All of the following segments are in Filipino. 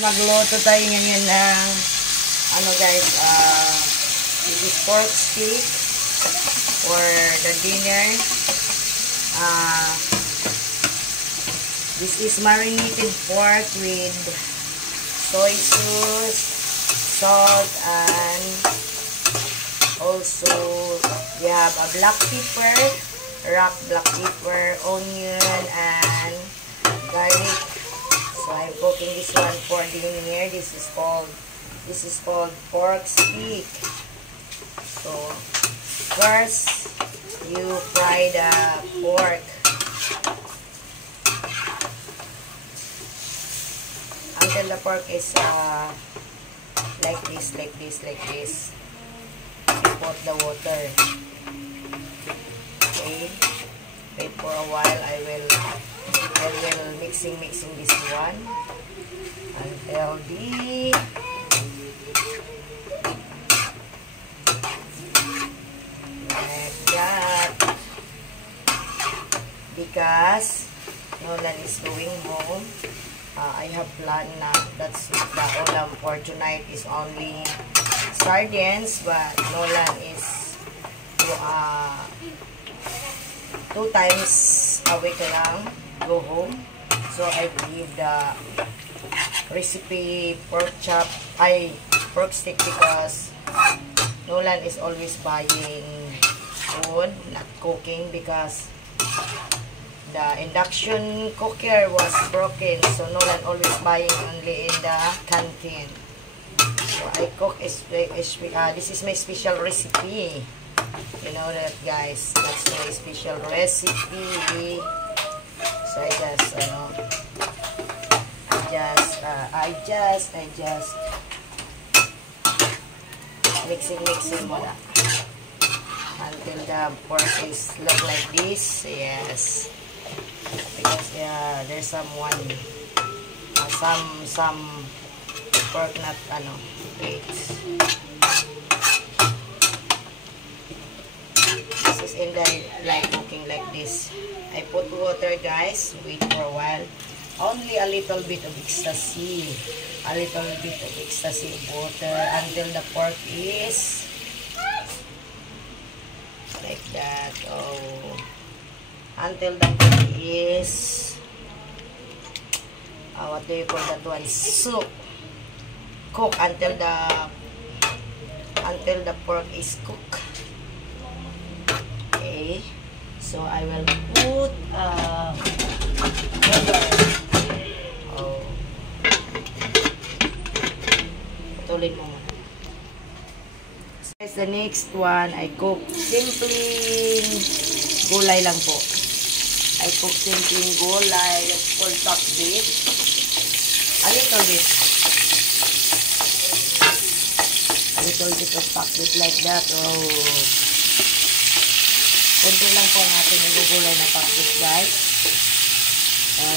magluto tayo ngayon ng ano guys, this is pork steak for the dinner. This is marinated pork with soy sauce, salt, and also we have a black pepper, wrapped black pepper, onion, and garlic. So I'm cooking this one for dinner. This is called pork steak. So first you fry the pork until the pork is like this. You put the water. Okay. Wait for a while. I will mixing this one until the like that, because Nolan is going home. I have planned na that's the ulam for tonight is only sardines, but Nolan is 2 times a week lang go home. So I give the recipe pork steak because Nolan is always buying food, not cooking, because the induction cooker was broken. So Nolan always buying only in the canteen. So I cook this is my special recipe. You know that, guys, that's my special recipe. So I just mixing muna until the pork is look like this. Yes, because there's some pork not wait. This is in the cooking like this. I put water, guys. Wait for a while. Only a little bit of ecstasy. A little bit of ecstasy of water until the pork is like that. Oh, until the pork is what do you call that one? Soup. Cook until the pork is cooked. Okay. So I will put pepper. Oh. Putulin mo muna. The next one, I cook simpleng gulay lang po. I cook simpleng gulay. Let's call top bit. A little bit. A little bit of top bit like that. Oh. Kunti lang po ang ating igugulay na pakbit, guys.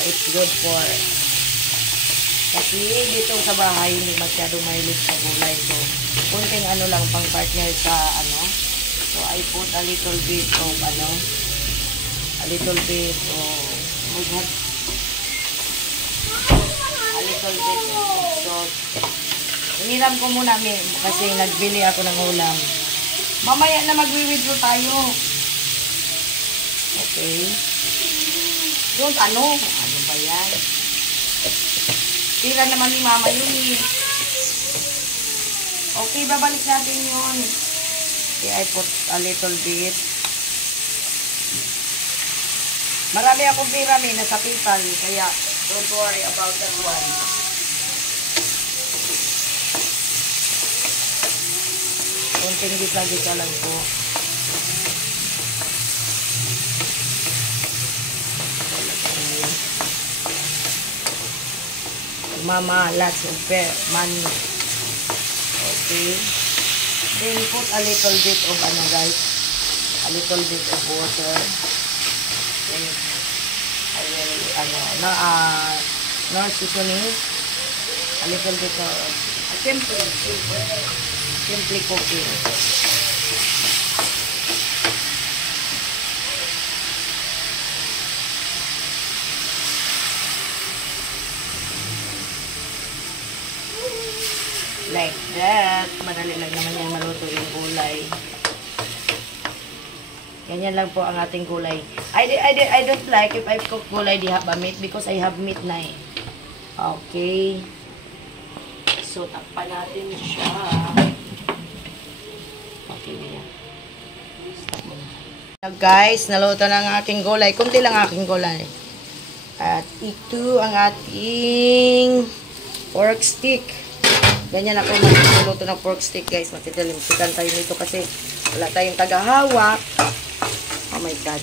It's good for, kasi dito sa bahay hindi masyadong mahilig sa gulay. So, kunting lang pang partner sa So, I put a little bit of a little bit of salt. Hiniram ko muna kasi nagbili ako ng ulam. Mamaya na magwi-withdraw tayo. Okay. Don't ano ba yan? Tira naman ni mama yun eh. Okay, babalik natin yun. Okay, I put a little bit. Marami akong tira nasa pipan, kaya don't worry about that one. Kunting gisa-gisa lang po. Mama, lots of money. Okay. Then put a little bit of guys. A little bit of water. Then I will no seasoning. A little bit of simply cooking. Like that. Madali lang naman yan maluto yung gulay. Ganyan lang po ang ating gulay. I don't like if I cook gulay di have a meat because I have meat na eh. Okay. So, takpan natin siya. Okay na yan. Stop mo na. Guys, naluto na ang aking gulay. Kunti lang aking gulay. At ito ang ating pork stick. Ganyan ako magluluto ng pork stick, guys. Matitilimsikan tayo nito kasi wala tayong tagahawak. Oh my God.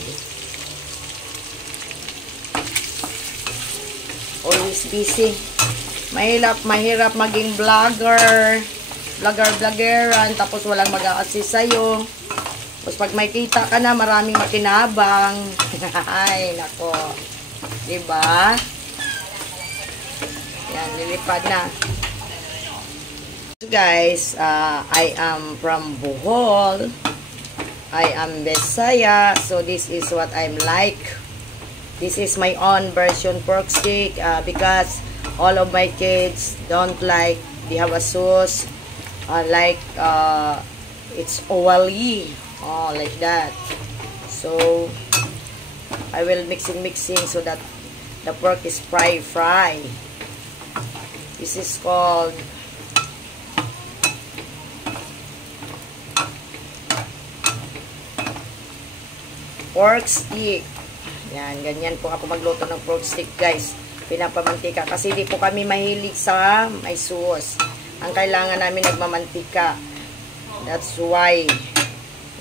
Always busy. Mahirap maging vlogger. Vloggeran. Tapos walang mag-a-assist sa'yo. Tapos pag may kita ka na, maraming makinabang. Ay, nako. Diba? Yan, lilipad na. So guys, I am from Bohol. I am Bisaya. So this is what I'm like. This is my own version pork steak because all of my kids don't like they have a sauce like it's ovally like that. So I will mixing so that the pork is fry. This is called pork stick. Yan, ganyan po ako magluto ng pork stick, guys. Pinapamantika kasi di po kami mahilig sa may sauce. Ang kailangan namin nagmamantika. That's why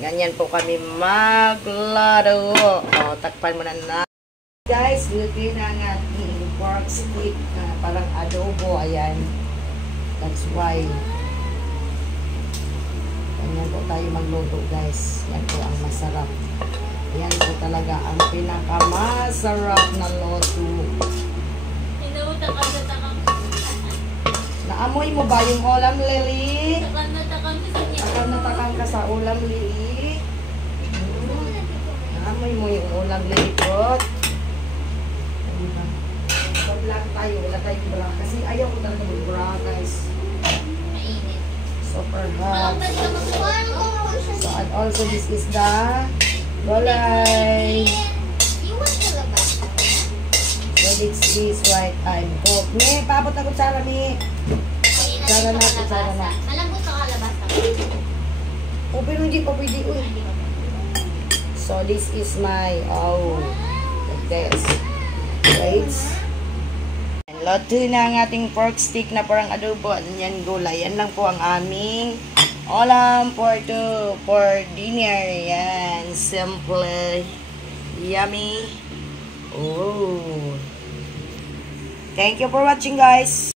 ganyan po kami maglaro. O, takpan mo na. Guys, luto na ang ating pork stick. Parang adobo, ayan. That's why ganyan po tayo magluto, guys. Yan po ang masarap. Yan po talaga ang pinakamasarap na luto. Naamoy mo ba yung ulam, Lily? Takam na takam ka sa ulam, Lily. Naamoy mo yung ulam, Lily po. Pag-black tayo, wala tayong bra. Kasi ayaw ko talaga mag-bra, guys. Super hot. So, and also this is the gulay. So, this is white I'm cook. Me, paabot na kutsara, me. Kutsara na. Malambot sa kalabasa. O, pero hindi pa pwede. Uy. So, this is my, like this. Wait. And luto na ang ating pork stick na parang adobo. Yan, gulay. Yan lang po ang aming ulam for dinner. Yan. Simple. Yummy. Oh. Thank you for watching, guys.